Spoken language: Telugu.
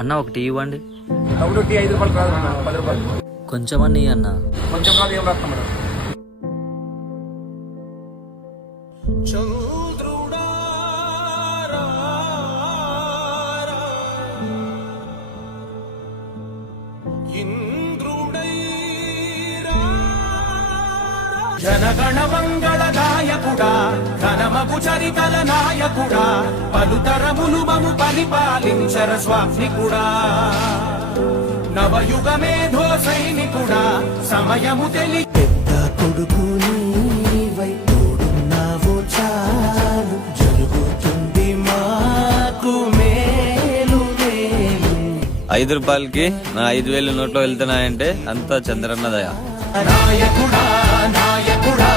అన్న ఒక టీ ఇవ్వండి. తమ్ముడు టీ 5 రూపాయలు కాదు అన్న, 10 రూపాయలు. కొంచెం అన్న అన్న. కొంచెం కాదు, ఏం రాస్తాం మేడం. జనగణ మంగళ నాయకుడా, ఘనమగు చరితల నాయకుడా, పలుతరములు మము పరిపాలించర స్వామికుడా, నవయుగ మేధో సైనికుడా, సమయము తెలి పెద్ద కొడుకు నీవై తోడున్నావో చాలు, జరుగుతుంది మాకు మేలు మేలు. 5 రూపాయలకి నా 5,000 నోట్లో వెళ్తున్నాయంటే అంతా చంద్రన్న దయ. నాయకుడా నాయకుడా